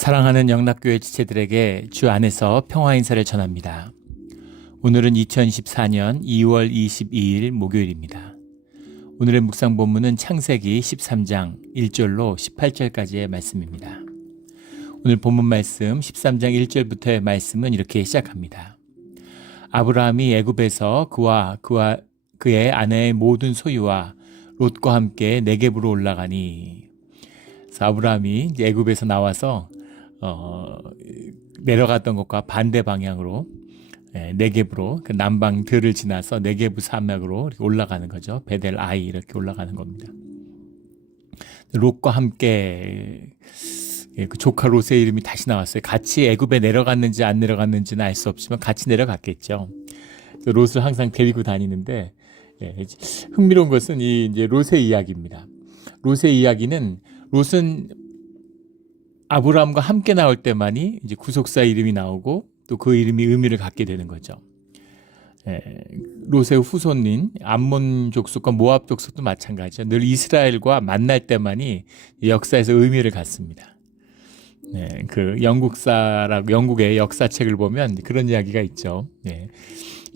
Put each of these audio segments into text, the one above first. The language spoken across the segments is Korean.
사랑하는 영락교회 지체들에게 주 안에서 평화 인사를 전합니다. 오늘은 2024년 2월 22일 목요일입니다. 오늘의 묵상 본문은 창세기 13장 1절로 18절까지의 말씀입니다. 오늘 본문 말씀 13장 1절부터의 말씀은 이렇게 시작합니다. 아브라함이 애굽에서 그와 그의 아내의 모든 소유와 롯과 함께 네겝으로 올라가니, 그래서 아브라함이 이제 애굽에서 나와서 내려갔던 것과 반대 방향으로 네겝으로 그 남방 들을 지나서 네겝 산맥으로 이렇게 올라가는 거죠. 베델 아이 이렇게 올라가는 겁니다. 롯과 함께 그 조카 롯의 이름이 다시 나왔어요. 같이 애굽에 내려갔는지 안 내려갔는지는 알 수 없지만 같이 내려갔겠죠. 롯을 항상 데리고 다니는데, 흥미로운 것은 이제 롯의 이야기입니다. 롯의 이야기는, 롯은 아브라함과 함께 나올 때만이 이제 구속사 이름이 나오고 또 그 이름이 의미를 갖게 되는 거죠. 롯의 후손인 암몬 족속과 모압 족속도 마찬가지죠. 늘 이스라엘과 만날 때만이 역사에서 의미를 갖습니다. 그 영국의 역사책을 보면 그런 이야기가 있죠.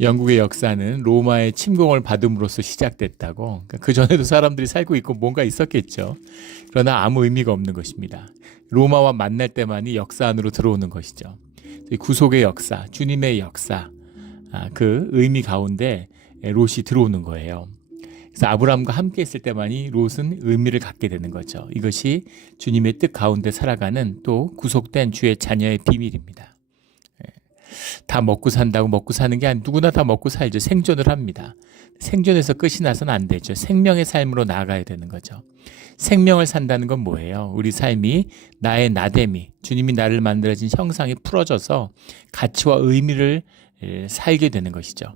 영국의 역사는 로마의 침공을 받음으로써 시작됐다고. 그러니까 그 전에도 사람들이 살고 있고 뭔가 있었겠죠. 그러나 아무 의미가 없는 것입니다. 로마와 만날 때만이 역사 안으로 들어오는 것이죠. 구속의 역사, 주님의 역사, 그 의미 가운데 롯이 들어오는 거예요. 그래서 아브라함과 함께 있을 때만이 롯은 의미를 갖게 되는 거죠. 이것이 주님의 뜻 가운데 살아가는 또 구속된 주의 자녀의 비밀입니다. 다 먹고 산다고 먹고 사는 게 아니라 누구나 다 먹고 살죠. 생존을 합니다. 생존에서 끝이 나서는 안 되죠. 생명의 삶으로 나아가야 되는 거죠. 생명을 산다는 건 뭐예요? 우리 삶이 나의 나됨이, 주님이 나를 만들어진 형상이 풀어져서 가치와 의미를 살게 되는 것이죠.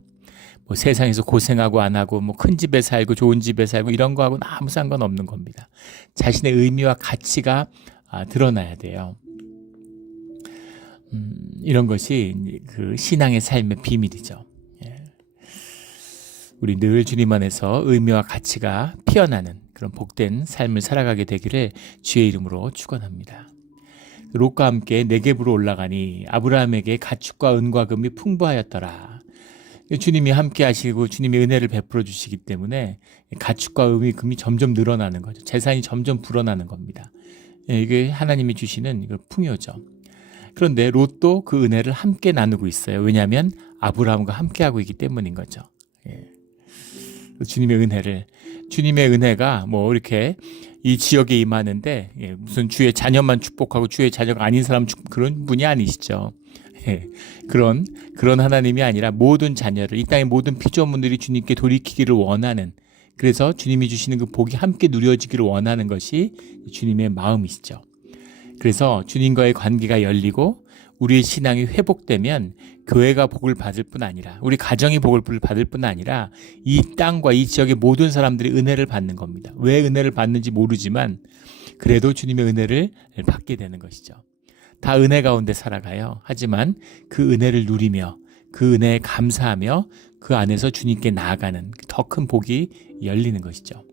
뭐 세상에서 고생하고 안 하고 뭐 큰 집에 살고 좋은 집에 살고 이런 거하고는 아무 상관없는 겁니다. 자신의 의미와 가치가 드러나야 돼요. 이런 것이 그 신앙의 삶의 비밀이죠. 우리 늘 주님 안에서 의미와 가치가 피어나는 그런 복된 삶을 살아가게 되기를 주의 이름으로 축원합니다. 롯과 함께 네겝으로 올라가니 아브라함에게 가축과 은과 금이 풍부하였더라. 주님이 함께 하시고 주님이 은혜를 베풀어 주시기 때문에 가축과 은이 금이 점점 늘어나는 거죠. 재산이 점점 불어나는 겁니다. 이게 하나님이 주시는 풍요죠. 그런데 롯도 그 은혜를 함께 나누고 있어요. 왜냐하면 아브라함과 함께 하고 있기 때문인 거죠. 주님의 은혜가 뭐 이렇게 이 지역에 임하는데 무슨 주의 자녀만 축복하고 주의 자녀가 아닌 사람 그런 분이 아니시죠. 그런 하나님이 아니라 모든 자녀를, 이 땅의 모든 피조물들이 주님께 돌이키기를 원하는, 그래서 주님이 주시는 그 복이 함께 누려지기를 원하는 것이 주님의 마음이시죠. 그래서 주님과의 관계가 열리고 우리의 신앙이 회복되면 교회가 복을 받을 뿐 아니라, 우리 가정이 복을 받을 뿐 아니라 이 땅과 이 지역의 모든 사람들이 은혜를 받는 겁니다. 왜 은혜를 받는지 모르지만 그래도 주님의 은혜를 받게 되는 것이죠. 다 은혜 가운데 살아가요. 하지만 그 은혜를 누리며 그 은혜에 감사하며 그 안에서 주님께 나아가는 더 큰 복이 열리는 것이죠.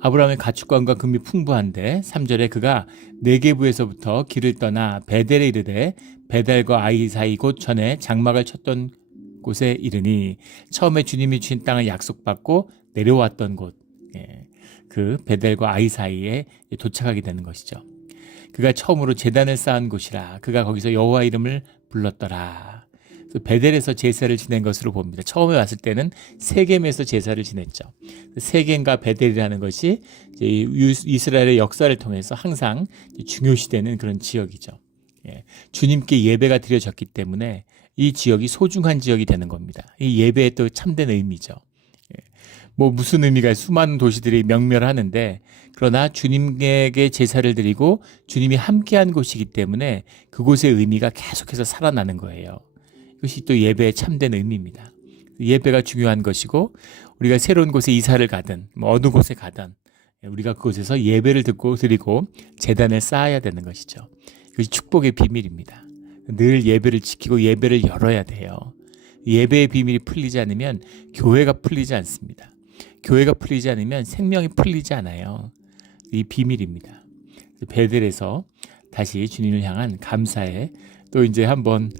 아브라함의 가축과 은과 금이 풍부한데 3절에 그가 네겝에서부터 길을 떠나 베델에 이르되 베델과 아이 사이 곧 전에 장막을 쳤던 곳에 이르니, 처음에 주님이 주신 땅을 약속받고 내려왔던 곳, 그 베델과 아이 사이에 도착하게 되는 것이죠. 그가 처음으로 제단을 쌓은 곳이라 그가 거기서 여호와 이름을 불렀더라. 베델에서 제사를 지낸 것으로 봅니다. 처음에 왔을 때는 세겜에서 제사를 지냈죠. 세겜과 베델이라는 것이 이스라엘의 역사를 통해서 항상 중요시되는 그런 지역이죠. 주님께 예배가 드려졌기 때문에 이 지역이 소중한 지역이 되는 겁니다. 이 예배의 또 참된 의미죠. 뭐 무슨 의미가, 수많은 도시들이 명멸하는데, 그러나 주님에게 제사를 드리고 주님이 함께한 곳이기 때문에 그곳의 의미가 계속해서 살아나는 거예요. 이것이 또 예배의 참된 의미입니다. 예배가 중요한 것이고, 우리가 새로운 곳에 이사를 가든 뭐 어느 곳에 가든 우리가 그곳에서 예배를 드리고 제단을 쌓아야 되는 것이죠. 이것이 축복의 비밀입니다. 늘 예배를 지키고 예배를 열어야 돼요. 예배의 비밀이 풀리지 않으면 교회가 풀리지 않습니다. 교회가 풀리지 않으면 생명이 풀리지 않아요. 이 비밀입니다. 베델에서 다시 주님을 향한 감사에 또 이제 한번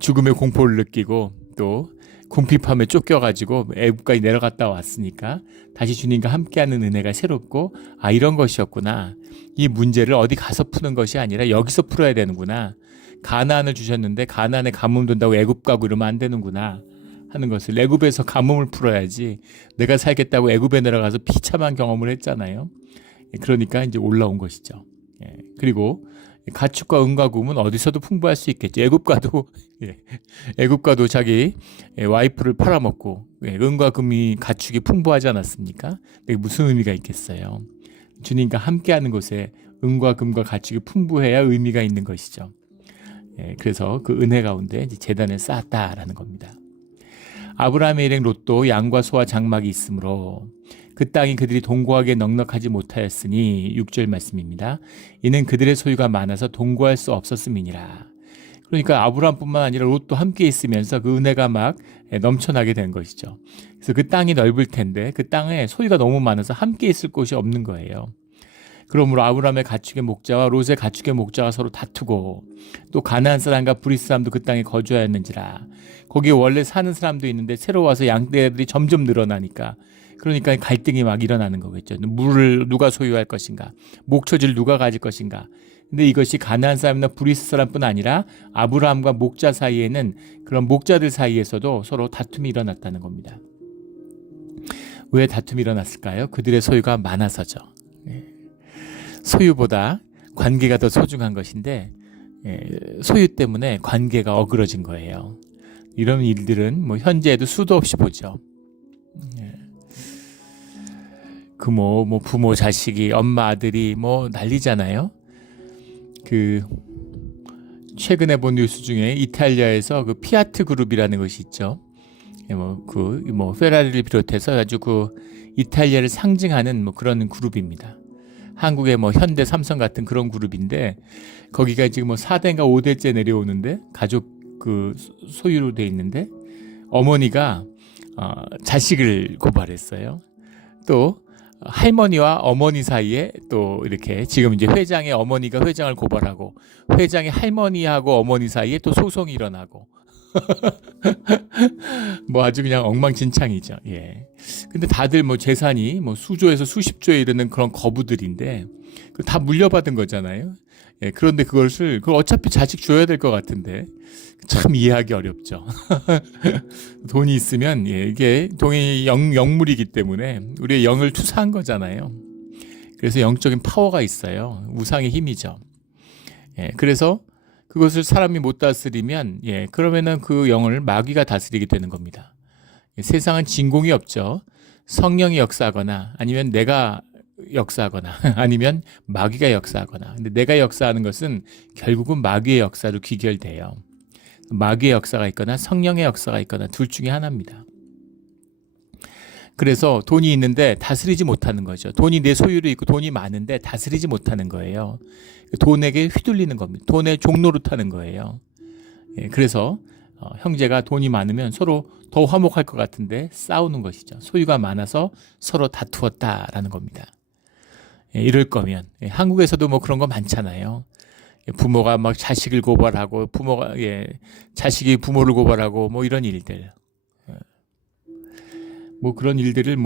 죽음의 공포를 느끼고 또 궁핍함에 쫓겨가지고 애국까지 내려갔다 왔으니까 다시 주님과 함께하는 은혜가 새롭고 이런 것이었구나. 이 문제를 어디 가서 푸는 것이 아니라 여기서 풀어야 되는구나. 가나안을 주셨는데 가나안에 가뭄 돈다고 애굽 가고 이러면 안 되는구나 하는 것을 애굽에서 가뭄을 풀어야지 내가 살겠다고 애굽에 내려가서 비참한 경험을 했잖아요. 그러니까 이제 올라온 것이죠. 그리고 가축과 은과 금은 어디서도 풍부할 수 있겠죠. 애굽가도 자기 와이프를 팔아먹고 은과 금이 가축이 풍부하지 않았습니까? 무슨 의미가 있겠어요. 주님과 함께하는 곳에 은과 금과 가축이 풍부해야 의미가 있는 것이죠. 그래서 그 은혜 가운데 이제 제단을 쌓았다라는 겁니다. 아브라함의 일행 롯도 양과 소와 장막이 있으므로 그 땅이 그들이 동거하기에 넉넉하지 못하였으니 6절 말씀입니다. 이는 그들의 소유가 많아서 동거할 수 없었음이니라. 그러니까 아브라함뿐만 아니라 롯도 함께 있으면서 그 은혜가 막 넘쳐나게 된 것이죠. 그래서 그 땅이 넓을 텐데 그 땅에 소유가 너무 많아서 함께 있을 곳이 없는 거예요. 그러므로 아브라함의 가축의 목자와 롯의 가축의 목자가 서로 다투고 또 가나안 사람과 브리스 사람도 그 땅에 거주하였는지라. 거기에 원래 사는 사람도 있는데 새로 와서 양떼들이 점점 늘어나니까 그러니까 갈등이 막 일어나는 거겠죠. 물을 누가 소유할 것인가, 목초지를 누가 가질 것인가. 근데 이것이 가나안 사람이나 브리스 사람뿐 아니라 아브라함과 목자 사이에는 그런 목자들 사이에서도 서로 다툼이 일어났다는 겁니다. 왜 다툼이 일어났을까요? 그들의 소유가 많아서죠. 소유보다 관계가 더 소중한 것인데 소유 때문에 관계가 어그러진 거예요. 이런 일들은 뭐 현재에도 수도 없이 보죠. 그 부모 자식이 엄마 아들이 난리잖아요. 그 최근에 본 뉴스 중에 이탈리아에서 그 피아트 그룹이라는 것이 있죠. 페라리를 비롯해서 아주 그 이탈리아를 상징하는 그런 그룹입니다. 한국의 현대 삼성 같은 그런 그룹인데 거기가 지금 4대인가 5대째 내려오는데 가족 그 소유로 돼 있는데 어머니가 자식을 고발했어요. 또 할머니와 어머니 사이에 또 이렇게 지금 이제 회장의 어머니가 회장을 고발하고 회장의 할머니하고 어머니 사이에 또 소송이 일어나고 아주 그냥 엉망진창이죠. 근데 다들 재산이 수조에서 수십조에 이르는 그런 거부들인데 다 물려받은 거잖아요. 그런데 그걸 어차피 자식 줘야 될 것 같은데 참 이해하기 어렵죠. 돈이 있으면 이게 돈이 영물이기 때문에 우리의 영을 투사한 거잖아요. 그래서 영적인 파워가 있어요. 우상의 힘이죠. 그래서 그것을 사람이 못 다스리면 그러면은 그 영을 마귀가 다스리게 되는 겁니다. 세상은 진공이 없죠. 성령이 역사하거나 아니면 내가 역사하거나 아니면 마귀가 역사하거나. 근데 내가 역사하는 것은 결국은 마귀의 역사로 귀결돼요. 마귀의 역사가 있거나 성령의 역사가 있거나 둘 중에 하나입니다. 그래서 돈이 있는데 다스리지 못하는 거죠. 돈이 내 소유로 있고 돈이 많은데 다스리지 못하는 거예요. 돈에게 휘둘리는 겁니다. 돈의 종로로 타는 거예요. 그래서 형제가 돈이 많으면 서로 더 화목할 것 같은데 싸우는 것이죠. 소유가 많아서 서로 다투었다라는 겁니다. 이럴 거면 한국에서도 그런 거 많잖아요. 부모가 막 자식을 고발하고 부모가 자식이 부모를 고발하고 이런 일들. 그런 일들을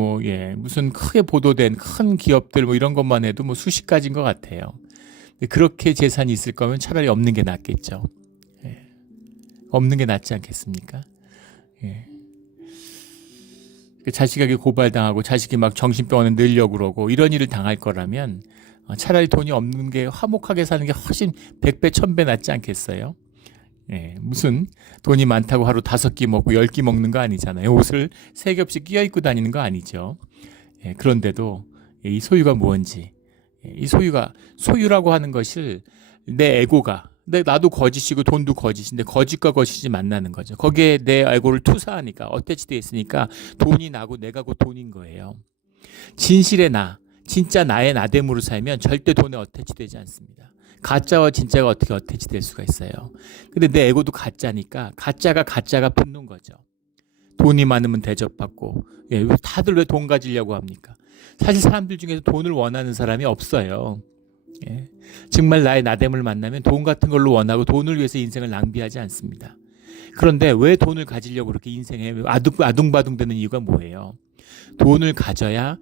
무슨 크게 보도된 큰 기업들 이런 것만 해도 수십 가지인 것 같아요. 그렇게 재산이 있을 거면 차라리 없는 게 낫겠죠. 없는 게 낫지 않겠습니까? 자식에게 고발당하고 자식이 막 정신병원에 늘려고 그러고 이런 일을 당할 거라면 차라리 돈이 없는 게 화목하게 사는 게 훨씬 100배 1000배 낫지 않겠어요? 무슨 돈이 많다고 하루 5끼 먹고 10끼 먹는 거 아니잖아요. 옷을 3겹씩 끼어 입고 다니는 거 아니죠. 그런데도 이 소유가 뭔지, 이 소유라고 하는 것을 내 에고가, 나도 거짓이고 돈도 거짓인데 거짓과 거짓이 만나는 거죠. 거기에 내 에고를 투사하니까 어태치되어 있으니까 돈이 나고 내가 곧 돈인 거예요. 진실의 나, 진짜 나의 나됨으로 살면 절대 돈에 어태치되지 않습니다. 가짜와 진짜가 어떻게 어태치될 수가 있어요. 근데 내 에고도 가짜니까 가짜가 붙는 거죠. 돈이 많으면 대접받고 다들 왜 돈 가지려고 합니까? 사실 사람들 중에서 돈을 원하는 사람이 없어요. 예. 정말 나의 나됨을 만나면 돈 같은 걸로 원하고 돈을 위해서 인생을 낭비하지 않습니다. 그런데 왜 돈을 가지려고 그렇게 인생에 아둥바둥 되는 이유가 뭐예요? 돈을 가져야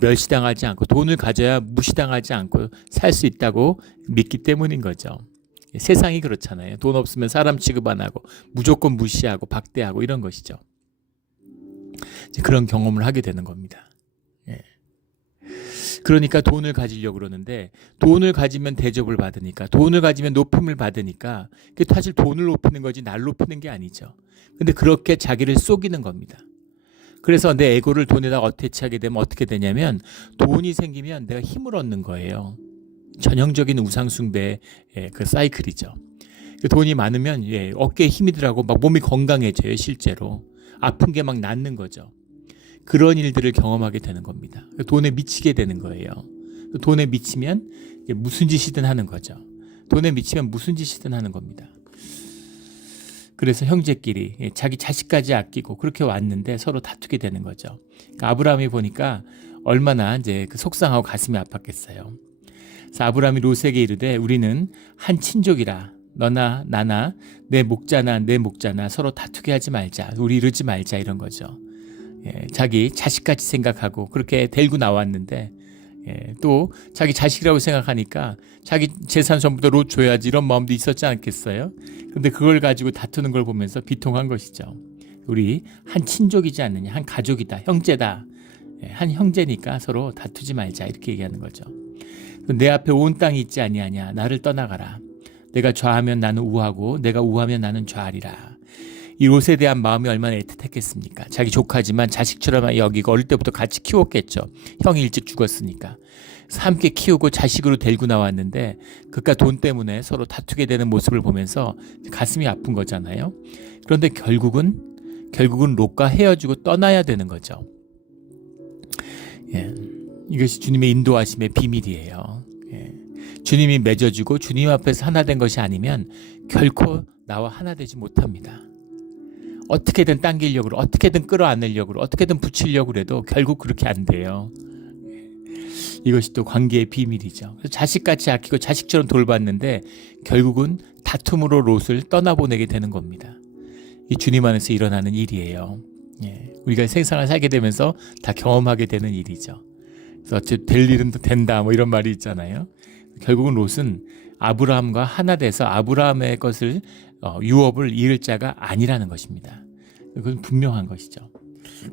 멸시당하지 않고 돈을 가져야 무시당하지 않고 살 수 있다고 믿기 때문인 거죠. 세상이 그렇잖아요. 돈 없으면 사람 취급 안 하고 무조건 무시하고 박대하고 이런 것이죠. 그런 경험을 하게 되는 겁니다. 예. 그러니까 돈을 가지려고 그러는데 돈을 가지면 대접을 받으니까 돈을 가지면 높임을 받으니까 그게 사실 돈을 높이는 거지 날 높이는 게 아니죠. 근데 그렇게 자기를 속이는 겁니다. 그래서 내 에고를 돈에다 어태치하게 되면 어떻게 되냐면 돈이 생기면 내가 힘을 얻는 거예요. 전형적인 우상숭배의 그 사이클이죠. 돈이 많으면 어깨에 힘이 들어가고 막 몸이 건강해져요. 실제로 아픈 게 막 낫는 거죠. 그런 일들을 경험하게 되는 겁니다. 돈에 미치게 되는 거예요. 돈에 미치면 무슨 짓이든 하는 거죠. 돈에 미치면 무슨 짓이든 하는 겁니다. 그래서 형제끼리 자기 자식까지 아끼고 그렇게 왔는데 서로 다투게 되는 거죠. 그러니까 아브라함이 보니까 얼마나 이제 속상하고 가슴이 아팠겠어요. 그래서 아브라함이 롯에게 이르되 우리는 한 친족이라 너나 나나 내 목자나 서로 다투게 하지 말자. 우리 이러지 말자 이런 거죠. 자기 자식같이 생각하고 그렇게 데리고 나왔는데 또 자기 자식이라고 생각하니까 자기 재산 전부 다 롯 줘야지 이런 마음도 있었지 않겠어요? 그런데 그걸 가지고 다투는 걸 보면서 비통한 것이죠. 우리 한 친족이지 않느냐, 한 가족이다, 형제다, 한 형제니까 서로 다투지 말자 이렇게 얘기하는 거죠. 내 앞에 온 땅이 있지 아니하냐, 나를 떠나가라. 내가 좌하면 나는 우하고 내가 우하면 나는 좌하리라. 이 롯에 대한 마음이 얼마나 애틋했겠습니까? 자기 조카지만 자식처럼 여기고 어릴 때부터 같이 키웠겠죠. 형이 일찍 죽었으니까. 함께 키우고 자식으로 데리고 나왔는데 그깟 돈 때문에 서로 다투게 되는 모습을 보면서 가슴이 아픈 거잖아요. 그런데 결국은 롯과 헤어지고 떠나야 되는 거죠. 이것이 주님의 인도하심의 비밀이에요. 주님이 맺어주고 주님 앞에서 하나 된 것이 아니면 결코 나와 하나 되지 못합니다. 어떻게든 당기려고 어떻게든 끌어안으려고 어떻게든 붙이려고 해도 결국 그렇게 안 돼요. 이것이 또 관계의 비밀이죠. 자식같이 아끼고 자식처럼 돌봤는데 결국은 다툼으로 롯을 떠나보내게 되는 겁니다. 이 주님 안에서 일어나는 일이에요. 우리가 생생을 살게 되면서 다 경험하게 되는 일이죠. 그래서 될 일은 된다 뭐 이런 말이 있잖아요. 결국은 롯은 아브라함과 하나 돼서 아브라함의 것을 유업을 이을 자가 아니라는 것입니다. 그건 분명한 것이죠.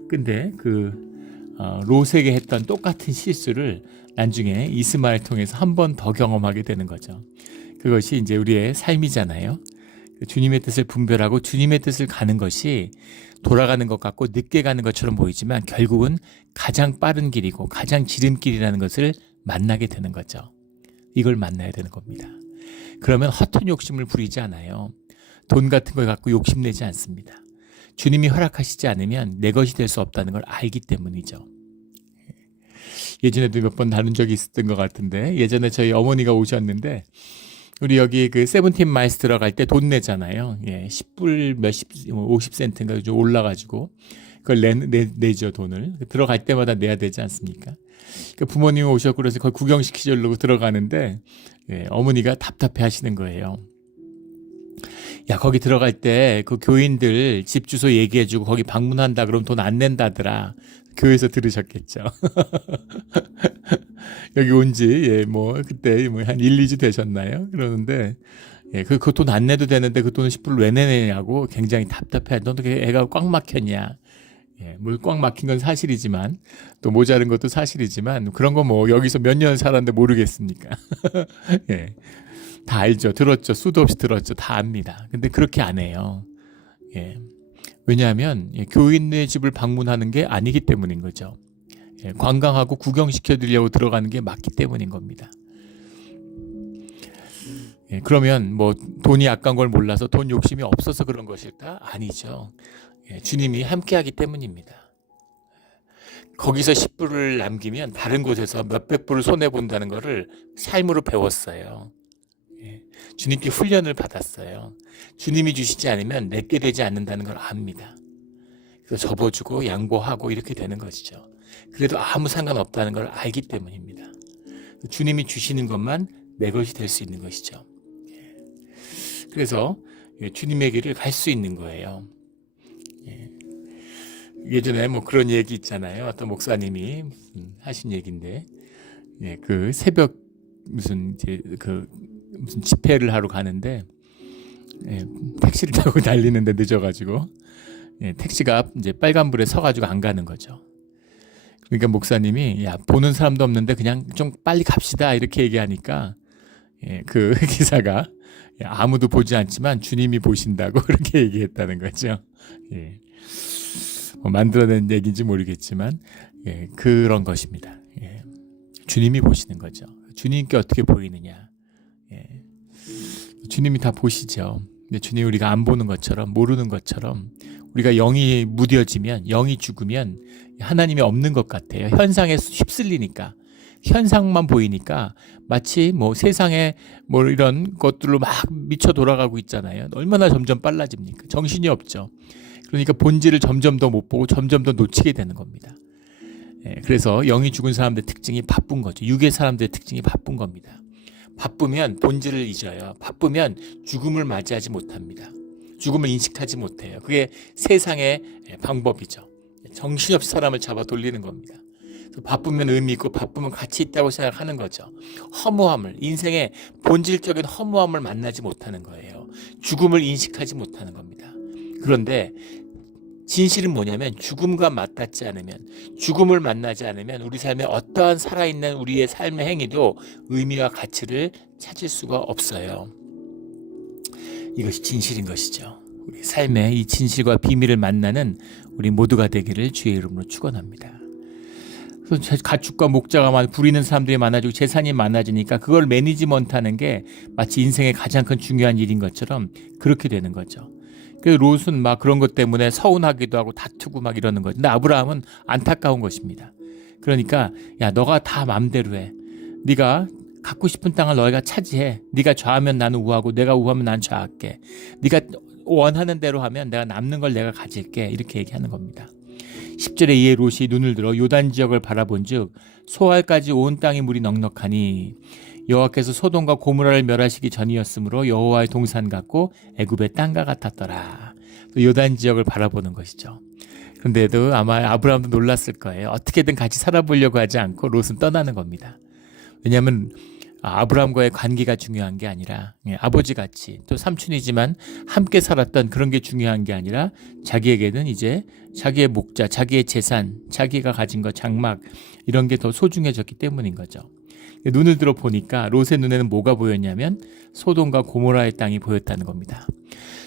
근데 롯에게 했던 똑같은 실수를 나중에 이스마엘 통해서 한 번 더 경험하게 되는 거죠. 그것이 이제 우리의 삶이잖아요. 주님의 뜻을 분별하고 주님의 뜻을 가는 것이 돌아가는 것 같고 늦게 가는 것처럼 보이지만 결국은 가장 빠른 길이고 가장 지름길이라는 것을 만나게 되는 거죠. 이걸 만나야 되는 겁니다. 그러면 허튼 욕심을 부리지 않아요. 돈 같은 걸 갖고 욕심내지 않습니다. 주님이 허락하시지 않으면 내 것이 될 수 없다는 걸 알기 때문이죠. 예전에도 몇 번 다룬 적이 있었던 것 같은데 예전에 저희 어머니가 오셨는데 우리 여기 그 세븐틴 마일스 들어갈 때 돈 내잖아요. 10불 몇십 50센트인가 좀 올라가지고 그걸 내죠 돈을. 들어갈 때마다 내야 되지 않습니까? 그러니까 부모님이 오셨고 그래서 거기 구경시키려고 들어가는데 어머니가 답답해 하시는 거예요. 야 거기 들어갈 때 그 교인들 집 주소 얘기해주고 거기 방문한다 그러면 돈 안 낸다더라. 교회에서 들으셨겠죠. 여기 온지 그때 한 1, 2주 되셨나요? 그러는데 그 돈 안 내도 되는데 그 돈을 10불을 왜 내냐고 굉장히 답답해. 너도 애가 꽉 막혔냐? 물 꽉 막힌 건 사실이지만 또 모자른 것도 사실이지만 그런 거 여기서 몇 년 살았는데 모르겠습니까? 다 알죠. 들었죠. 수도 없이 들었죠. 다 압니다. 근데 그렇게 안 해요. 왜냐하면 교인의 집을 방문하는 게 아니기 때문인 거죠. 관광하고 구경시켜드리려고 들어가는 게 맞기 때문인 겁니다. 그러면 돈이 아까운 걸 몰라서 돈 욕심이 없어서 그런 것일까? 아니죠. 주님이 함께하기 때문입니다. 거기서 10불을 남기면 다른 곳에서 몇백 불을 손해본다는 것을 삶으로 배웠어요. 주님께 훈련을 받았어요. 주님이 주시지 않으면 내게 되지 않는다는 걸 압니다. 그래서 접어주고 양보하고 이렇게 되는 것이죠. 그래도 아무 상관없다는 걸 알기 때문입니다. 주님이 주시는 것만 내 것이 될 수 있는 것이죠. 그래서 주님의 길을 갈 수 있는 거예요. 예전에 뭐 그런 얘기 있잖아요. 어떤 목사님이 하신 얘기인데, 그 새벽 무슨 집회를 하러 가는데, 택시를 타고 달리는데 늦어가지고, 택시가 이제 빨간불에 서가지고 안 가는 거죠. 그러니까 목사님이 야, 보는 사람도 없는데 그냥 좀 빨리 갑시다 이렇게 얘기하니까, 그 기사가 아무도 보지 않지만 주님이 보신다고 그렇게 얘기했다는 거죠. 뭐 만들어낸 얘기인지 모르겠지만 그런 것입니다. 주님이 보시는 거죠. 주님께 어떻게 보이느냐. 주님이 다 보시죠. 근데 주님이 우리가 안 보는 것처럼, 모르는 것처럼, 우리가 영이 무뎌지면, 영이 죽으면 하나님이 없는 것 같아요. 현상에 휩쓸리니까, 현상만 보이니까 마치 뭐 세상에 뭐 이런 것들로 막 미쳐 돌아가고 있잖아요. 얼마나 점점 빨라집니까? 정신이 없죠. 그러니까 본질을 점점 더 못 보고 점점 더 놓치게 되는 겁니다. 그래서 영이 죽은 사람들의 특징이 바쁜 거죠. 육의 사람들의 특징이 바쁜 겁니다. 바쁘면 본질을 잊어요. 바쁘면 죽음을 맞이하지 못합니다. 죽음을 인식하지 못해요. 그게 세상의 방법이죠. 정신없이 사람을 잡아 돌리는 겁니다. 바쁘면 의미 있고 바쁘면 가치 있다고 생각하는 거죠. 허무함을, 인생의 본질적인 허무함을 만나지 못하는 거예요. 죽음을 인식하지 못하는 겁니다. 그런데 진실은 뭐냐면 죽음과 맞닿지 않으면, 죽음을 만나지 않으면 우리 삶에 어떠한 살아있는 우리의 삶의 행위도 의미와 가치를 찾을 수가 없어요. 이것이 진실인 것이죠. 우리 삶의 이 진실과 비밀을 만나는 우리 모두가 되기를 주의 이름으로 축원합니다. 가축과 목자가 부리는 사람들이 많아지고 재산이 많아지니까 그걸 매니지먼트하는 게 마치 인생의 가장 큰 중요한 일인 것처럼 그렇게 되는 거죠. 그래서 롯은 막 그런 것 때문에 서운하기도 하고 다투고 막 이러는 거죠. 근데 아브라함은 안타까운 것입니다. 그러니까 야, 너가 다 마음대로 해. 네가 갖고 싶은 땅을 너희가 차지해. 네가 좌하면 나는 우하고 내가 우하면 난 좌할게. 네가 원하는 대로 하면 내가 남는 걸 내가 가질게. 이렇게 얘기하는 겁니다. 10절에 이에 롯이 눈을 들어 요단 지역을 바라본즉 소알까지 온 땅이 물이 넉넉하니 여호와께서 소돔과 고모라를 멸하시기 전이었으므로 여호와의 동산 같고 애굽의 땅과 같았더라. 요단 지역을 바라보는 것이죠. 그런데도 아마 아브라함도 놀랐을 거예요. 어떻게든 같이 살아보려고 하지 않고 롯은 떠나는 겁니다. 왜냐하면 아브라함과의 관계가 중요한 게 아니라 아버지같이 또 삼촌이지만 함께 살았던 그런 게 중요한 게 아니라 자기에게는 이제 자기의 목자, 자기의 재산, 자기가 가진 것, 장막 이런 게 더 소중해졌기 때문인 거죠. 눈을 들어 보니까 롯의 눈에는 뭐가 보였냐면 소돔과 고모라의 땅이 보였다는 겁니다.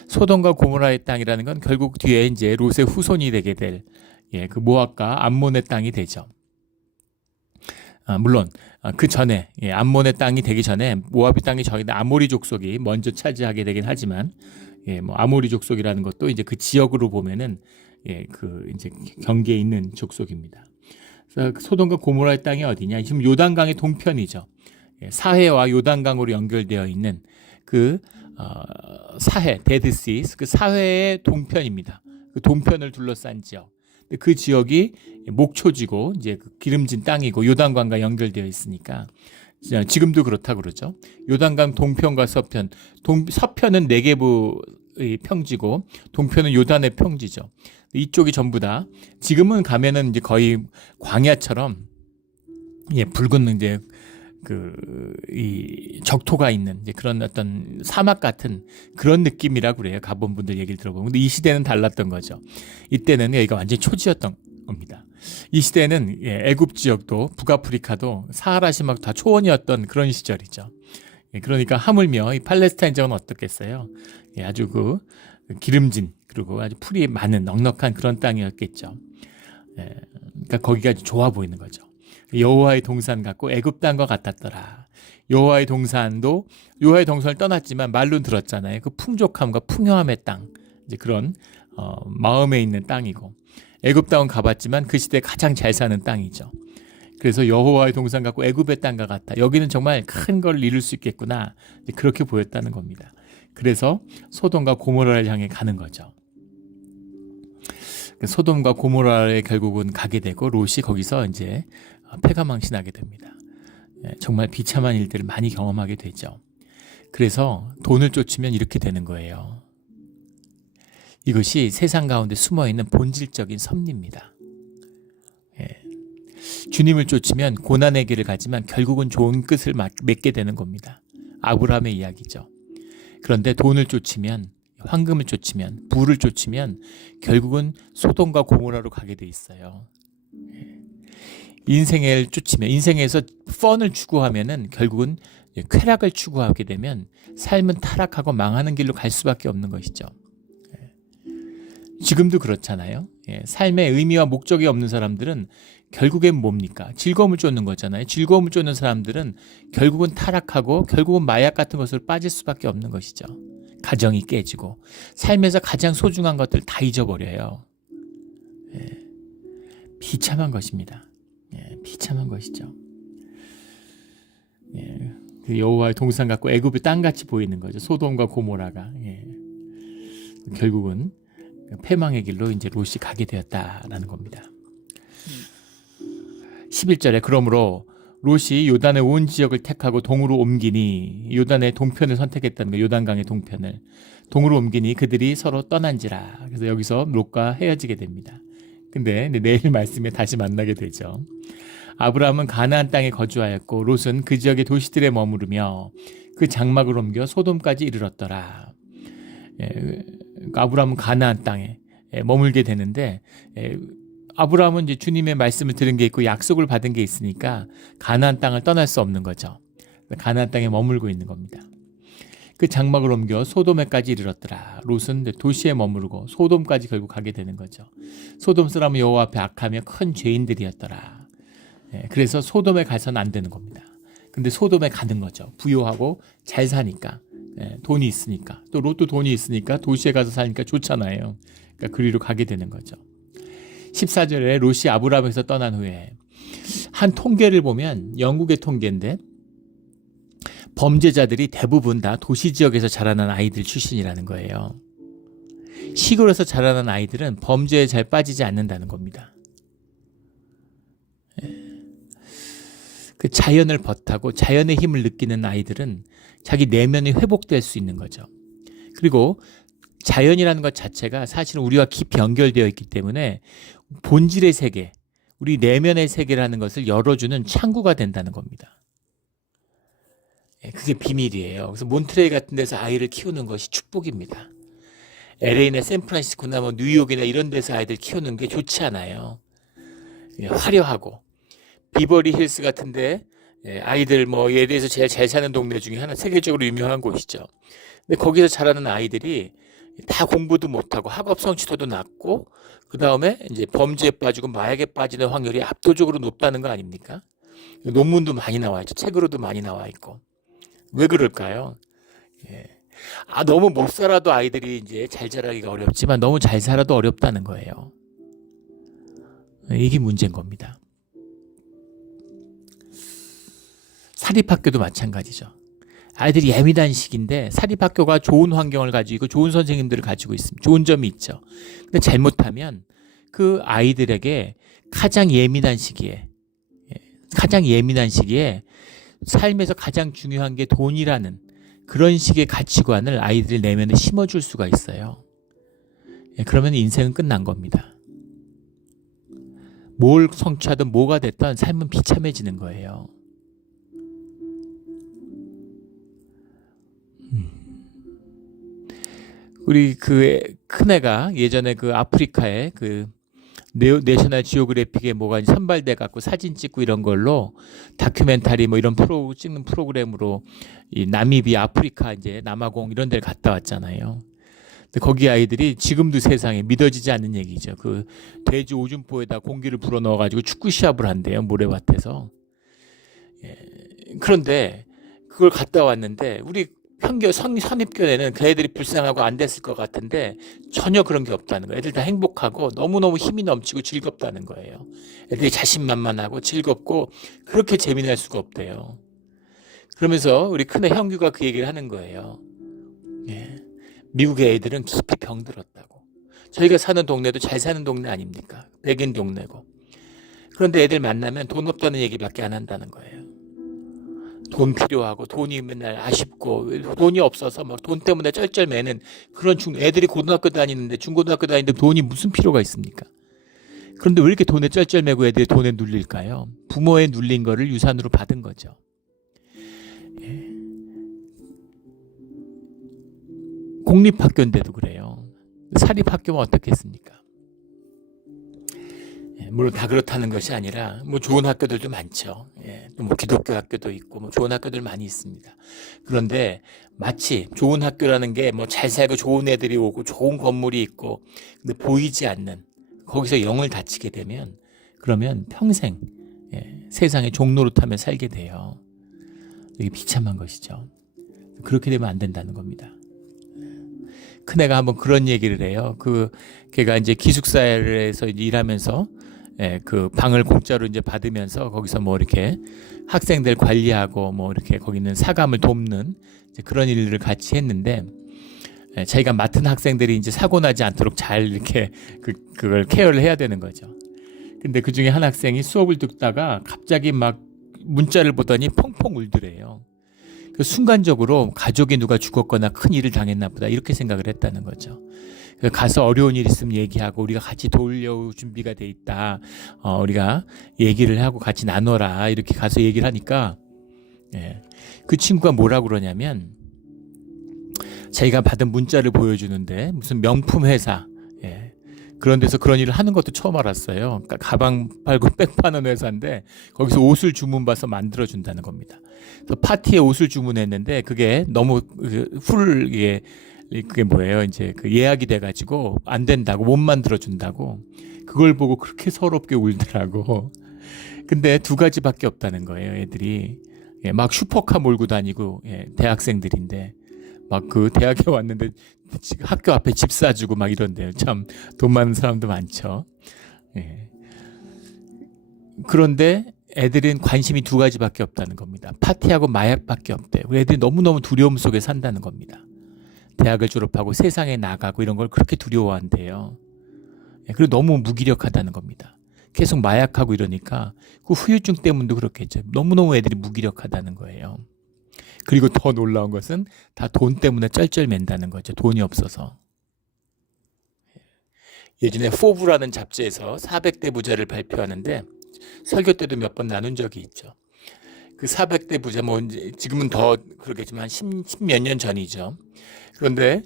소돔과 고모라의 땅이라는 건 결국 뒤에 이제 롯의 후손이 되게 될 그 모압과 암몬의 땅이 되죠. 물론 그 전에 암몬의 땅이 되기 전에 모압의 땅이 저기 아모리 족속이 먼저 차지하게 되긴 하지만 뭐 아모리 족속이라는 것도 이제 그 지역으로 보면은 그 이제 경계에 있는 족속입니다. 그래서 소돔과 고모라의 땅이 어디냐? 지금 요단강의 동편이죠. 사해와 요단강으로 연결되어 있는 그 사해 데드시 그 사해의 동편입니다. 그 동편을 둘러싼 지역. 그 지역이 목초지고 이제 그 기름진 땅이고 요단강과 연결되어 있으니까 지금도 그렇다 그러죠. 요단강 동편과 서편, 서편은 네게브의 평지고 동편은 요단의 평지죠. 이쪽이 전부 다 지금은 가면은 이제 거의 광야처럼 붉은 이제 이 적토가 있는 이제 그런 어떤 사막 같은 그런 느낌이라고 그래요. 가본 분들 얘기를 들어보면. 근데 이 시대는 달랐던 거죠. 이때는 여기가 완전히 초지였던 겁니다. 이 시대는 애굽 지역도 북아프리카도 사하라 사막 다 초원이었던 그런 시절이죠. 그러니까 하물며 이 팔레스타인 지역은 어떻겠어요? 아주 그 기름진 그리고 아주 풀이 많은 넉넉한 그런 땅이었겠죠. 그러니까 거기가 아주 좋아 보이는 거죠. 여호와의 동산 같고 애굽 땅과 같았더라. 여호와의 동산을 떠났지만 말로 들었잖아요. 그 풍족함과 풍요함의 땅, 이제 그런 마음에 있는 땅이고 애굽 땅은 가봤지만 그 시대에 가장 잘 사는 땅이죠. 그래서 여호와의 동산 같고 애굽의 땅과 같다. 여기는 정말 큰 걸 이룰 수 있겠구나. 그렇게 보였다는 겁니다. 그래서 소돔과 고모라를 향해 가는 거죠. 소돔과 고모라에 결국은 가게 되고 롯이 거기서 이제 패가 망신하게 됩니다. 정말 비참한 일들을 많이 경험하게 되죠. 그래서 돈을 쫓으면 이렇게 되는 거예요. 이것이 세상 가운데 숨어있는 본질적인 섭리입니다. 주님을 쫓으면 고난의 길을 가지만 결국은 좋은 끝을 맺게 되는 겁니다. 아브라함의 이야기죠. 그런데 돈을 쫓으면, 황금을 쫓으면, 부를 쫓으면 결국은 소돔과 고모라로 가게 돼 있어요. 인생을 쫓으면, 인생에서 펀을 추구하면은 결국은 쾌락을 추구하게 되면 삶은 타락하고 망하는 길로 갈 수밖에 없는 것이죠. 지금도 그렇잖아요. 삶의 의미와 목적이 없는 사람들은 결국엔 뭡니까? 즐거움을 쫓는 거잖아요. 즐거움을 쫓는 사람들은 결국은 타락하고 결국은 마약 같은 것으로 빠질 수밖에 없는 것이죠. 가정이 깨지고 삶에서 가장 소중한 것들 다 잊어버려요. 비참한 것입니다. 비참한 것이죠. 그 여호와의 동산 같고 애굽의 땅같이 보이는 거죠. 소돔과 고모라가. 결국은 패망의 길로 이제 롯이 가게 되었다라는 겁니다. 11절에 그러므로 롯이 요단의 온 지역을 택하고 동으로 옮기니, 요단의 동편을 선택했다는 거예요. 요단강의 동편을 동으로 옮기니 그들이 서로 떠난지라. 그래서 여기서 롯과 헤어지게 됩니다. 근데 내일 말씀에 다시 만나게 되죠. 아브라함은 가나안 땅에 거주하였고 롯은 그 지역의 도시들에 머무르며 그 장막을 옮겨 소돔까지 이르렀더라. 아브라함은 가나안 땅에 머물게 되는데, 아브라함은 이제 주님의 말씀을 들은 게 있고 약속을 받은 게 있으니까 가나안 땅을 떠날 수 없는 거죠. 가나안 땅에 머물고 있는 겁니다. 그 장막을 옮겨 소돔에까지 이르렀더라. 롯은 도시에 머무르고 소돔까지 결국 가게 되는 거죠. 소돔 사람은 여호와 앞에 악하며 큰 죄인들이었더라. 그래서 소돔에 가서는 안 되는 겁니다. 근데 소돔에 가는 거죠. 부유하고 잘 사니까, 돈이 있으니까, 또 롯도 돈이 있으니까 도시에 가서 사니까 좋잖아요. 그러니까 그리로 가게 되는 거죠. 14절에 롯이 아브라함에서 떠난 후에, 한 통계를 보면 영국의 통계인데 범죄자들이 대부분 다 도시 지역에서 자라난 아이들 출신이라는 거예요. 시골에서 자라난 아이들은 범죄에 잘 빠지지 않는다는 겁니다. 그 자연을 벗하고 자연의 힘을 느끼는 아이들은 자기 내면이 회복될 수 있는 거죠. 그리고 자연이라는 것 자체가 사실은 우리와 깊이 연결되어 있기 때문에 본질의 세계, 우리 내면의 세계라는 것을 열어주는 창구가 된다는 겁니다. 그게 비밀이에요. 그래서 몬트레이 같은 데서 아이를 키우는 것이 축복입니다. LA나 샌프란시스코나 뉴욕이나 이런 데서 아이들 키우는 게 좋지 않아요. 화려하고 비버리 힐스 같은데 아이들 예를 들어서 제일 잘 사는 동네 중에 하나, 세계적으로 유명한 곳이죠. 근데 거기서 자라는 아이들이 다 공부도 못하고 학업 성취도도 낮고 그 다음에 이제 범죄에 빠지고 마약에 빠지는 확률이 압도적으로 높다는 거 아닙니까? 논문도 많이 나와 있죠. 책으로도 많이 나와 있고. 왜 그럴까요? 너무 못 살아도 아이들이 이제 잘 자라기가 어렵지만 너무 잘 살아도 어렵다는 거예요. 이게 문제인 겁니다. 사립학교도 마찬가지죠. 아이들이 예민한 시기인데 사립학교가 좋은 환경을 가지고 있고 좋은 선생님들을 가지고 있습니다. 좋은 점이 있죠. 근데 잘못하면 그 아이들에게 가장 예민한 시기에 삶에서 가장 중요한 게 돈이라는 그런 식의 가치관을 아이들 내면에 심어줄 수가 있어요. 그러면 인생은 끝난 겁니다. 뭘 성취하든 뭐가 됐든 삶은 비참해지는 거예요. 우리 그 큰애가 예전에 그 아프리카에 그 내셔널 지오그래픽에 뭐가 선발돼 갖고 사진 찍고 이런 걸로 다큐멘터리 이런 찍는 프로그램으로 이 나미비아, 아프리카 이제 남아공 이런 데를 갔다 왔잖아요. 근데 거기 아이들이 지금도 세상에 믿어지지 않는 얘기죠. 그 돼지 오줌포에다 공기를 불어 넣어 가지고 축구 시합을 한대요. 모래밭에서. 그런데 그걸 갔다 왔는데 우리 선입견에는 그 애들이 불쌍하고 안 됐을 것 같은데 전혀 그런 게 없다는 거예요. 애들 다 행복하고 너무너무 힘이 넘치고 즐겁다는 거예요. 애들이 자신만만하고 즐겁고 그렇게 재미날 수가 없대요. 그러면서 우리 큰애 형규가 그 얘기를 하는 거예요. 미국의 애들은 깊이 병들었다고. 저희가 사는 동네도 잘 사는 동네 아닙니까? 백인 동네고. 그런데 애들 만나면 돈 없다는 얘기밖에 안 한다는 거예요. 돈 필요하고 돈이 맨날 아쉽고 돈이 없어서 막 돈 때문에 쩔쩔매는 그런 애들이 고등학교 다니는데 중고등학교 다니는데 돈이 무슨 필요가 있습니까? 그런데 왜 이렇게 돈에 쩔쩔매고 애들이 돈에 눌릴까요? 부모의 눌린 거를 유산으로 받은 거죠. 예. 공립학교인데도 그래요. 사립학교면 어떻겠습니까? 예, 물론 다 그렇다는 것이 아니라 뭐 좋은 학교들도 많죠. 예, 또 뭐 기독교 학교도 있고 뭐 좋은 학교들 많이 있습니다. 그런데 마치 좋은 학교라는 게 뭐 잘 살고 좋은 애들이 오고 좋은 건물이 있고 근데 보이지 않는 거기서 영을 다치게 되면 그러면 평생 세상의 종노릇하며 살게 돼요. 이게 비참한 것이죠. 그렇게 되면 안 된다는 겁니다. 큰애가 한번 그런 얘기를 해요. 걔가 이제 기숙사에서 이제 일하면서 그 방을 공짜로 이제 받으면서 거기서 뭐 이렇게 학생들 관리하고 뭐 이렇게 거기 있는 사감을 돕는 이제 그런 일을 같이 했는데 자기가 맡은 학생들이 이제 사고 나지 않도록 잘 이렇게 그걸 케어를 해야 되는 거죠. 근데 그 중에 한 학생이 수업을 듣다가 갑자기 막 문자를 보더니 펑펑 울더래요. 그 순간적으로 가족이 누가 죽었거나 큰 일을 당했나 보다 이렇게 생각을 했다는 거죠. 가서 어려운 일 있으면 얘기하고 우리가 같이 도우려고 준비가 돼 있다. 우리가 얘기를 하고 같이 나눠라 이렇게 가서 얘기를 하니까 그 친구가 뭐라고 그러냐면 자기가 받은 문자를 보여주는데 무슨 명품 회사 그런 데서 그런 일을 하는 것도 처음 알았어요. 그러니까 가방 팔고 백 파는 회사인데 거기서 옷을 주문받아서 만들어준다는 겁니다. 그래서 파티에 옷을 주문했는데 그게 너무 그게 뭐예요? 이제 그 예약이 돼가지고 안 된다고 못 만들어준다고 그걸 보고 그렇게 서럽게 울더라고. 근데 두 가지밖에 없다는 거예요, 애들이. 막 슈퍼카 몰고 다니고 대학생들인데 막 그 대학에 왔는데 학교 앞에 집 사주고 막 이런데요. 참 돈 많은 사람도 많죠. 그런데 애들은 관심이 두 가지밖에 없다는 겁니다. 파티하고 마약밖에 없대요. 애들이 너무너무 두려움 속에 산다는 겁니다. 대학을 졸업하고 세상에 나가고 이런 걸 그렇게 두려워한대요. 그리고 너무 무기력하다는 겁니다. 계속 마약하고 이러니까 그 후유증 때문도 그렇겠죠. 너무너무 애들이 무기력하다는 거예요. 그리고 더 놀라운 것은 다 돈 때문에 쩔쩔맨다는 거죠. 돈이 없어서. 예전에 포브라는 잡지에서 400대 부자를 발표하는데 설교 때도 몇 번 나눈 적이 있죠. 그 400대 부자 뭐 지금은 더 그러겠지만 10몇 년 전이죠. 그런데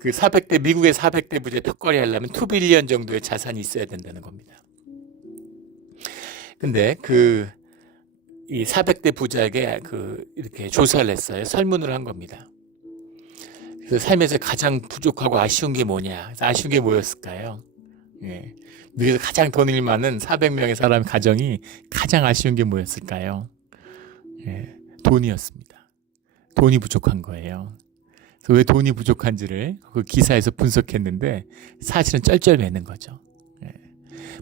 그 400대 미국의 400대 부자의 턱걸이 하려면 2빌리언 정도의 자산이 있어야 된다는 겁니다. 근데 이 400대 부자에게 이렇게 조사를 했어요. 설문을 한 겁니다. 그래서 삶에서 가장 부족하고 아쉬운 게 뭐냐? 그래서 아쉬운 게 뭐였을까요? 그래서 가장 돈이 많은 400명의 사람 가정이 가장 아쉬운 게 뭐였을까요? 돈이었습니다. 돈이 부족한 거예요. 그래서 왜 돈이 부족한지를 그 기사에서 분석했는데 사실은 쩔쩔매는 거죠.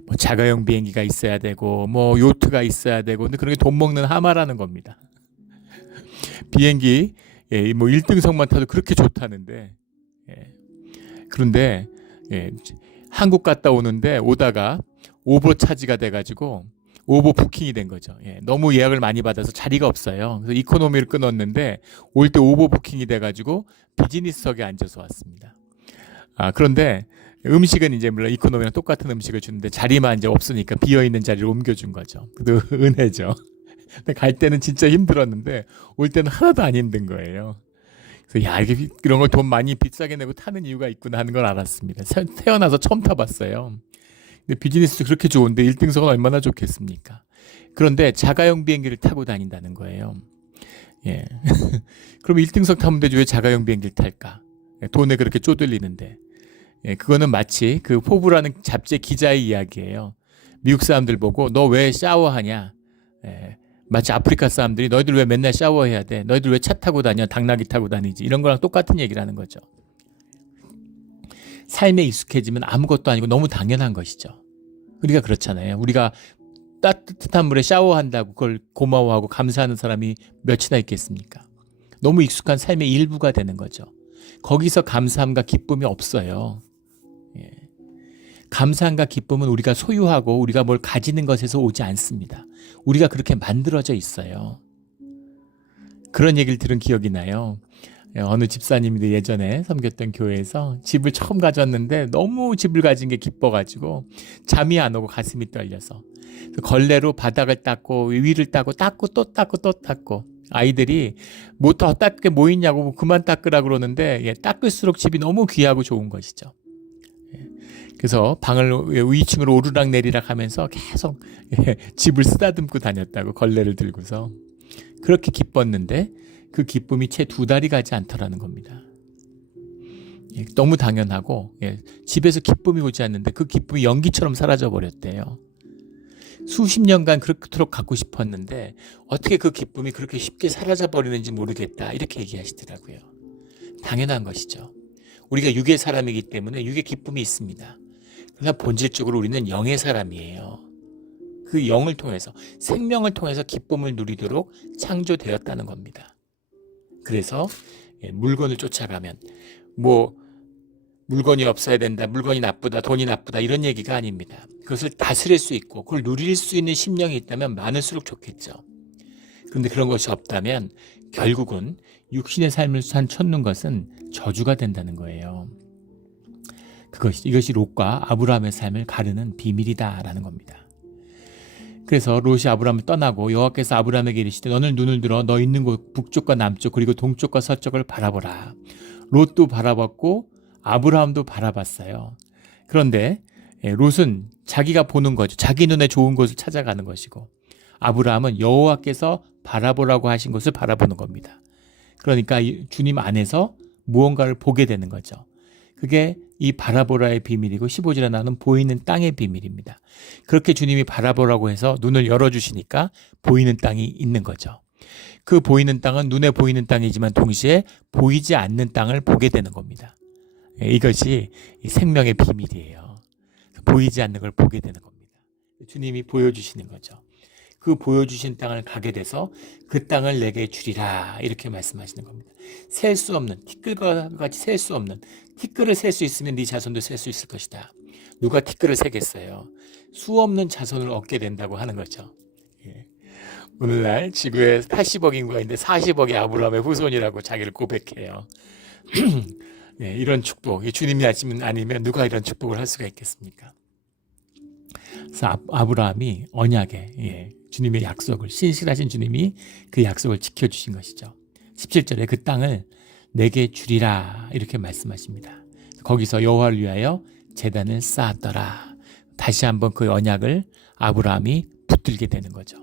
뭐 자가용 비행기가 있어야 되고 뭐 요트가 있어야 되고 근데 그런 게 돈 먹는 하마라는 겁니다. 비행기 뭐 1등석만 타도 그렇게 좋다는데 그런데 한국 갔다 오는데 오다가 오버 차지가 돼가지고 오버 부킹이 된 거죠. 너무 예약을 많이 받아서 자리가 없어요. 그래서 이코노미를 끊었는데 올 때 오버 부킹이 돼가지고 비즈니스석에 앉아서 왔습니다. 그런데 음식은 이제 물론 이코노미랑 똑같은 음식을 주는데 자리만 이제 없으니까 비어있는 자리를 옮겨준 거죠. 그 은혜죠. 근데 갈 때는 진짜 힘들었는데 올 때는 하나도 안 힘든 거예요. 그래서 이런 걸 돈 많이 비싸게 내고 타는 이유가 있구나 하는 걸 알았습니다. 태어나서 처음 타봤어요. 근데 비즈니스도 그렇게 좋은데 1등석은 얼마나 좋겠습니까? 그런데 자가용 비행기를 타고 다닌다는 거예요. 그럼 1등석 타면 되지 왜 자가용 비행기를 탈까? 돈에 그렇게 쪼들리는데. 그거는 마치 그 포브라는 잡지의 기자의 이야기예요. 미국 사람들 보고 너 왜 샤워하냐? 마치 아프리카 사람들이 너희들 왜 맨날 샤워해야 돼? 너희들 왜 차 타고 다녀? 당나귀 타고 다니지? 이런 거랑 똑같은 얘기를 하는 거죠. 삶에 익숙해지면 아무것도 아니고 너무 당연한 것이죠. 우리가 그렇잖아요. 우리가 따뜻한 물에 샤워한다고 그걸 고마워하고 감사하는 사람이 몇이나 있겠습니까? 너무 익숙한 삶의 일부가 되는 거죠. 거기서 감사함과 기쁨이 없어요. 감사함과 기쁨은 우리가 소유하고 우리가 뭘 가지는 것에서 오지 않습니다. 우리가 그렇게 만들어져 있어요. 그런 얘기를 들은 기억이 나요. 어느 집사님도 예전에 섬겼던 교회에서 집을 처음 가졌는데 너무 집을 가진 게 기뻐가지고 잠이 안 오고 가슴이 떨려서 걸레로 바닥을 닦고 위를 닦고 또 닦고 또 닦고 아이들이 뭐 더 닦게 뭐 있냐고 그만 닦으라 그러는데 닦을수록 집이 너무 귀하고 좋은 것이죠. 그래서 방을 위층으로 오르락 내리락 하면서 계속 집을 쓰다듬고 다녔다고 걸레를 들고서 그렇게 기뻤는데 그 기쁨이 채 2달이 가지 않더라는 겁니다. 너무 당연하고 집에서 기쁨이 오지 않는데 그 기쁨이 연기처럼 사라져 버렸대요. 수십 년간 그렇도록 갖고 싶었는데 어떻게 그 기쁨이 그렇게 쉽게 사라져 버리는지 모르겠다 이렇게 얘기하시더라고요. 당연한 것이죠. 우리가 육의 사람이기 때문에 육의 기쁨이 있습니다. 그러나 본질적으로 우리는 영의 사람이에요. 그 영을 통해서 생명을 통해서 기쁨을 누리도록 창조되었다는 겁니다. 그래서 물건을 쫓아가면 뭐 물건이 없어야 된다, 물건이 나쁘다, 돈이 나쁘다 이런 얘기가 아닙니다. 그것을 다스릴 수 있고 그걸 누릴 수 있는 심령이 있다면 많을수록 좋겠죠. 그런데 그런 것이 없다면 결국은 육신의 삶을 찾는 것은 저주가 된다는 거예요. 이것이 롯과 아브라함의 삶을 가르는 비밀이다라는 겁니다. 그래서 롯이 아브라함을 떠나고 여호와께서 아브라함에게 이르시되 너는 눈을 들어 너 있는 곳 북쪽과 남쪽 그리고 동쪽과 서쪽을 바라보라. 롯도 바라봤고 아브라함도 바라봤어요. 그런데 롯은 자기가 보는 거죠. 자기 눈에 좋은 곳을 찾아가는 것이고 아브라함은 여호와께서 바라보라고 하신 곳을 바라보는 겁니다. 그러니까 주님 안에서 무언가를 보게 되는 거죠. 그게 이 바라보라의 비밀이고 15절에 나오는 보이는 땅의 비밀입니다. 그렇게 주님이 바라보라고 해서 눈을 열어주시니까 보이는 땅이 있는 거죠. 그 보이는 땅은 눈에 보이는 땅이지만 동시에 보이지 않는 땅을 보게 되는 겁니다. 이것이 생명의 비밀이에요. 보이지 않는 걸 보게 되는 겁니다. 주님이 보여주시는 거죠. 그 보여주신 땅을 가게 돼서 그 땅을 내게 주리라 이렇게 말씀하시는 겁니다. 셀 수 없는 티끌과 같이 셀 수 없는 티끌을 셀 수 있으면 네 자손도 셀 수 있을 것이다. 누가 티끌을 세겠어요. 수 없는 자손을 얻게 된다고 하는 거죠. 오늘날 지구에 80억 인구가 있는데 40억이 아브라함의 후손이라고 자기를 고백해요. 이런 축복, 주님이 아니면 누가 이런 축복을 할 수가 있겠습니까? 그래서 아브라함이 언약에 주님의 약속을 신실하신 주님이 그 약속을 지켜주신 것이죠. 17절에 그 땅을 내게 주리라 이렇게 말씀하십니다. 거기서 여호와를 위하여 제단을 쌓았더라. 다시 한번 그 언약을 아브라함이 붙들게 되는 거죠.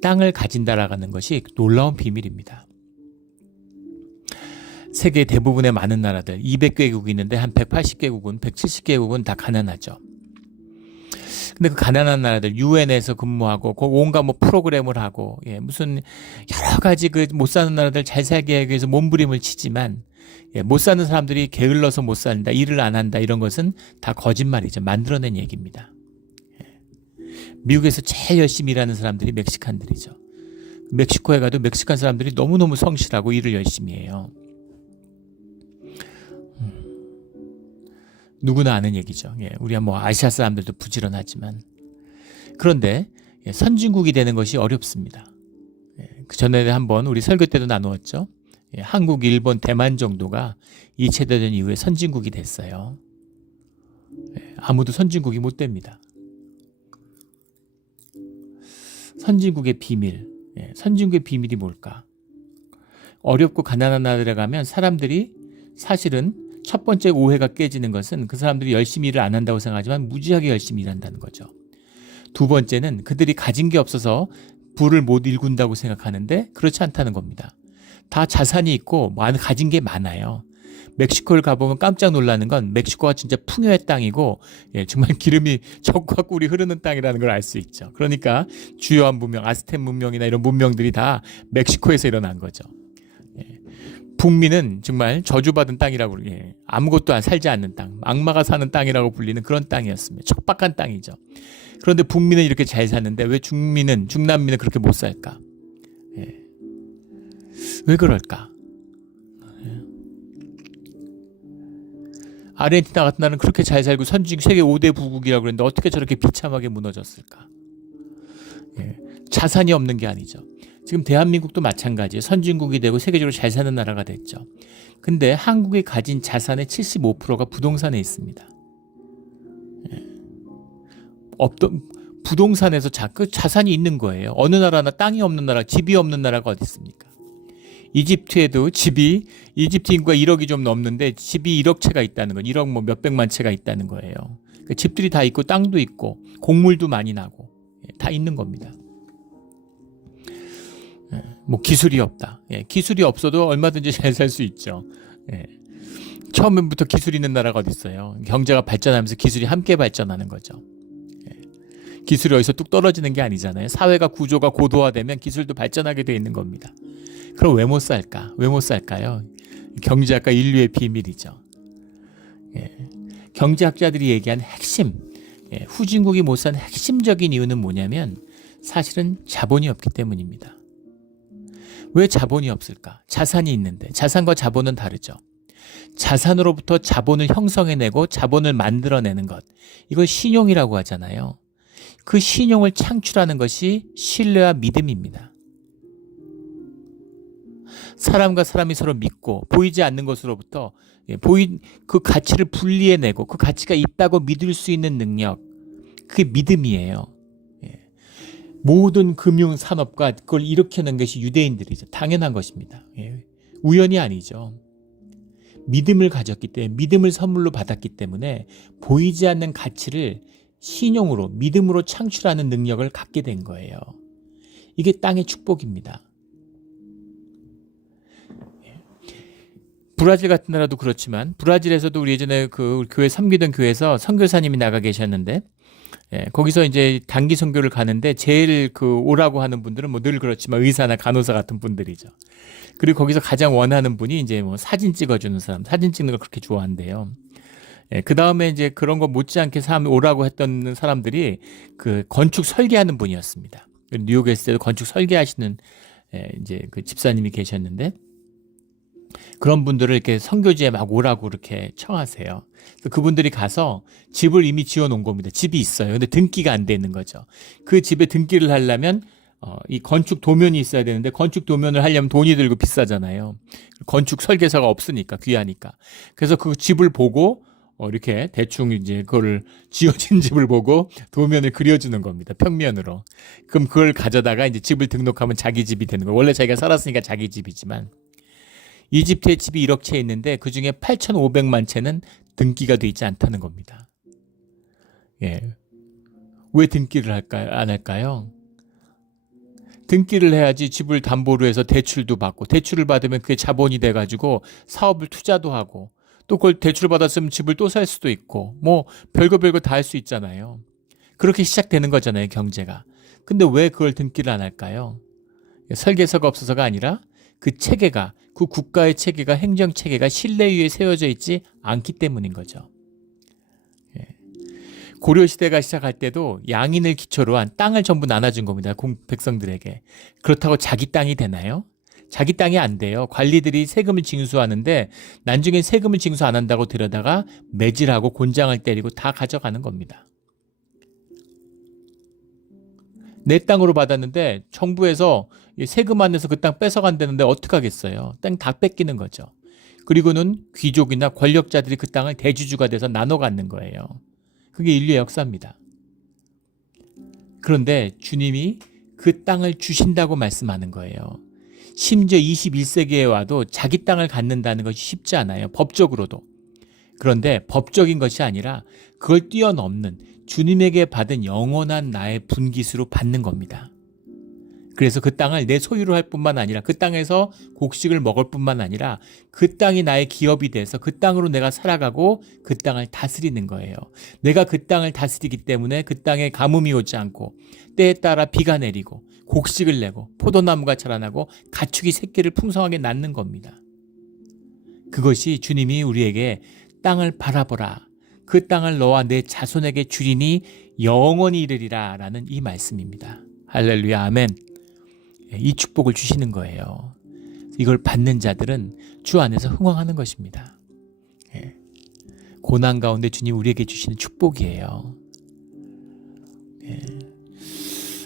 땅을 가진다라는 것이 놀라운 비밀입니다. 세계 대부분의 많은 나라들 200개국이 있는데 한 180개국은 170개국은 다 가난하죠. 근데 그 가난한 나라들 유엔에서 근무하고 온갖 프로그램을 하고 무슨 여러 가지 그 못 사는 나라들 잘 살게 하기 위해서 몸부림을 치지만 못 사는 사람들이 게을러서 못 산다, 일을 안 한다 이런 것은 다 거짓말이죠. 만들어낸 얘기입니다. 미국에서 제일 열심히 일하는 사람들이 멕시칸들이죠. 멕시코에 가도 멕시칸 사람들이 너무너무 성실하고 일을 열심히 해요. 누구나 아는 얘기죠. 우리가 아시아 사람들도 부지런하지만 그런데 선진국이 되는 것이 어렵습니다. 그 전에 한번 우리 설교 때도 나누었죠. 한국, 일본, 대만 정도가 2차 대전 이후에 선진국이 됐어요. 아무도 선진국이 못 됩니다. 선진국의 비밀, 선진국의 비밀이 뭘까? 어렵고 가난한 나라에 가면 사람들이 사실은 첫 번째 오해가 깨지는 것은 그 사람들이 열심히 일을 안 한다고 생각하지만 무지하게 열심히 일한다는 거죠. 두 번째는 그들이 가진 게 없어서 부를 못 일군다고 생각하는데 그렇지 않다는 겁니다. 다 자산이 있고 가진 게 많아요. 멕시코를 가보면 깜짝 놀라는 건 멕시코가 진짜 풍요의 땅이고 정말 기름이 적과 꿀이 흐르는 땅이라는 걸 알 수 있죠. 그러니까 주요한 문명, 아스텍 문명이나 이런 문명들이 다 멕시코에서 일어난 거죠. 북미는 정말 저주받은 땅이라고 아무것도 살지 않는 땅, 악마가 사는 땅이라고 불리는 그런 땅이었습니다. 척박한 땅이죠. 그런데 북미는 이렇게 잘 사는데 왜 중남미는 그렇게 못 살까? 왜 그럴까? 아르헨티나 같은 나라는 그렇게 잘 살고 세계 5대 부국이라고 그랬는데 어떻게 저렇게 비참하게 무너졌을까? 자산이 없는 게 아니죠. 지금 대한민국도 마찬가지예요. 선진국이 되고 세계적으로 잘 사는 나라가 됐죠. 근데 한국이 가진 자산의 75%가 부동산에 있습니다. 부동산에서 그 자산이 있는 거예요. 어느 나라나 땅이 없는 나라, 집이 없는 나라가 어디 있습니까? 이집트에도 이집트 인구가 1억이 좀 넘는데 집이 1억 채가 있다는 건 1억 뭐 몇백만 채가 있다는 거예요. 그러니까 집들이 다 있고 땅도 있고 곡물도 많이 나고 다 있는 겁니다. 뭐 기술이 없다. 기술이 없어도 얼마든지 잘 살 수 있죠. 처음부터 기술 있는 나라가 어디 있어요? 경제가 발전하면서 기술이 함께 발전하는 거죠. 기술이 어디서 뚝 떨어지는 게 아니잖아요. 사회가 구조가 고도화되면 기술도 발전하게 돼 있는 겁니다. 그럼 왜 못 살까? 왜 못 살까요? 경제학과 인류의 비밀이죠. 경제학자들이 얘기한 핵심, 후진국이 못 사는 핵심적인 이유는 뭐냐면 사실은 자본이 없기 때문입니다. 왜 자본이 없을까? 자산이 있는데 자산과 자본은 다르죠. 자산으로부터 자본을 형성해내고 자본을 만들어내는 것, 이걸 신용이라고 하잖아요. 그 신용을 창출하는 것이 신뢰와 믿음입니다. 사람과 사람이 서로 믿고 보이지 않는 것으로부터 그 가치를 분리해내고 그 가치가 있다고 믿을 수 있는 능력, 그게 믿음이에요. 모든 금융산업과 그걸 일으켜낸 것이 유대인들이죠. 당연한 것입니다. 우연이 아니죠. 믿음을 가졌기 때문에, 믿음을 선물로 받았기 때문에 보이지 않는 가치를 신용으로, 믿음으로 창출하는 능력을 갖게 된 거예요. 이게 땅의 축복입니다. 브라질 같은 나라도 그렇지만, 브라질에서도 우리 예전에 그 교회 섬기던 교회에서 선교사님이 나가 계셨는데, 거기서 이제 단기 선교를 가는데 제일 그 오라고 하는 분들은 뭐 늘 그렇지만 의사나 간호사 같은 분들이죠. 그리고 거기서 가장 원하는 분이 이제 뭐 사진 찍어주는 사람, 사진 찍는 걸 그렇게 좋아한대요. 그 다음에 이제 그런 거 못지않게 사람 오라고 했던 사람들이 그 건축 설계하는 분이었습니다. 뉴욕에 있을 때도 건축 설계하시는 이제 그 집사님이 계셨는데, 그런 분들을 이렇게 선교지에 막 오라고 이렇게 청하세요. 그분들이 가서 집을 이미 지어 놓은 겁니다. 집이 있어요. 근데 등기가 안 돼 있는 거죠. 그 집에 등기를 하려면 이 건축 도면이 있어야 되는데, 건축 도면을 하려면 돈이 들고 비싸잖아요. 건축 설계서가 없으니까, 귀하니까. 그래서 그 집을 보고 이렇게 대충 이제 그거를 지어진 집을 보고 도면을 그려주는 겁니다. 평면으로. 그럼 그걸 가져다가 이제 집을 등록하면 자기 집이 되는 거예요. 원래 자기가 살았으니까 자기 집이지만, 이집트에 집이 1억 채 있는데 그 중에 8,500만 채는 등기가 돼 있지 않다는 겁니다. 왜 등기를 안 할까요? 등기를 해야지 집을 담보로 해서 대출도 받고, 대출을 받으면 그게 자본이 돼가지고 사업을 투자도 하고, 또 그걸 대출 받았으면 집을 또 살 수도 있고, 뭐 별거 다 할 수 있잖아요. 그렇게 시작되는 거잖아요, 경제가. 근데 왜 그걸 등기를 안 할까요? 설계서가 없어서가 아니라 그 체계가, 그 국가의 체계가, 행정 체계가 신뢰 위에 세워져 있지 않기 때문인 거죠. 고려 시대가 시작할 때도 양인을 기초로 한 땅을 전부 나눠준 겁니다. 백성들에게. 그렇다고 자기 땅이 되나요? 자기 땅이 안 돼요. 관리들이 세금을 징수하는데 나중에 세금을 징수 안 한다고 들여다가 매질하고 곤장을 때리고 다 가져가는 겁니다. 내 땅으로 받았는데 정부에서 세금 안 내서 그 땅 뺏어간다는데 어떡하겠어요. 땅 다 뺏기는 거죠. 그리고는 귀족이나 권력자들이 그 땅을 대주주가 돼서 나눠 갖는 거예요. 그게 인류의 역사입니다. 그런데 주님이 그 땅을 주신다고 말씀하는 거예요. 심지어 21세기에 와도 자기 땅을 갖는다는 것이 쉽지 않아요. 법적으로도. 그런데 법적인 것이 아니라 그걸 뛰어넘는 주님에게 받은 영원한 나의 분깃으로 받는 겁니다. 그래서 그 땅을 내 소유로 할 뿐만 아니라, 그 땅에서 곡식을 먹을 뿐만 아니라 그 땅이 나의 기업이 돼서 그 땅으로 내가 살아가고 그 땅을 다스리는 거예요. 내가 그 땅을 다스리기 때문에 그 땅에 가뭄이 오지 않고 때에 따라 비가 내리고 곡식을 내고 포도나무가 자라나고 가축이 새끼를 풍성하게 낳는 겁니다. 그것이 주님이 우리에게 땅을 바라보라, 그 땅을 너와 내 자손에게 주리니 영원히 이르리라 라는 이 말씀입니다. 할렐루야, 아멘. 이 축복을 주시는 거예요. 이걸 받는 자들은 주 안에서 흥왕하는 것입니다. 고난 가운데 주님 우리에게 주시는 축복이에요.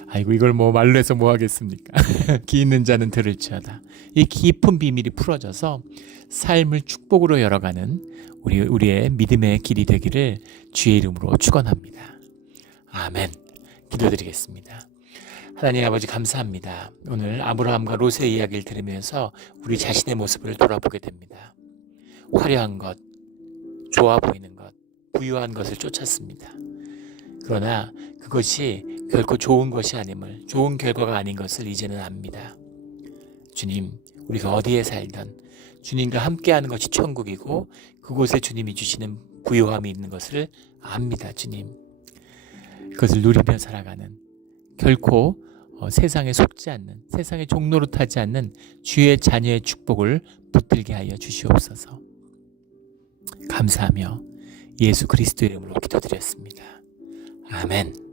아이고 이걸 뭐 말로 해서 뭐 하겠습니까? 귀 있는 자는 들을지어다. 이 깊은 비밀이 풀어져서 삶을 축복으로 열어가는 우리의 믿음의 길이 되기를 주의 이름으로 축원합니다. 아멘. 기도드리겠습니다. 하나님 아버지 감사합니다. 오늘 아브라함과 롯의 이야기를 들으면서 우리 자신의 모습을 돌아보게 됩니다. 화려한 것, 좋아 보이는 것, 부유한 것을 쫓았습니다. 그러나 그것이 결코 좋은 것이 아님을, 좋은 결과가 아닌 것을 이제는 압니다. 주님, 우리가 어디에 살던 주님과 함께하는 것이 천국이고 그곳에 주님이 주시는 부유함이 있는 것을 압니다. 주님, 그것을 누리며 살아가는 결코 세상에 속지 않는, 세상의 종로로 타지 않는 주의 자녀의 축복을 붙들게 하여 주시옵소서. 감사하며 예수 그리스도의 이름으로 기도드렸습니다. 아멘.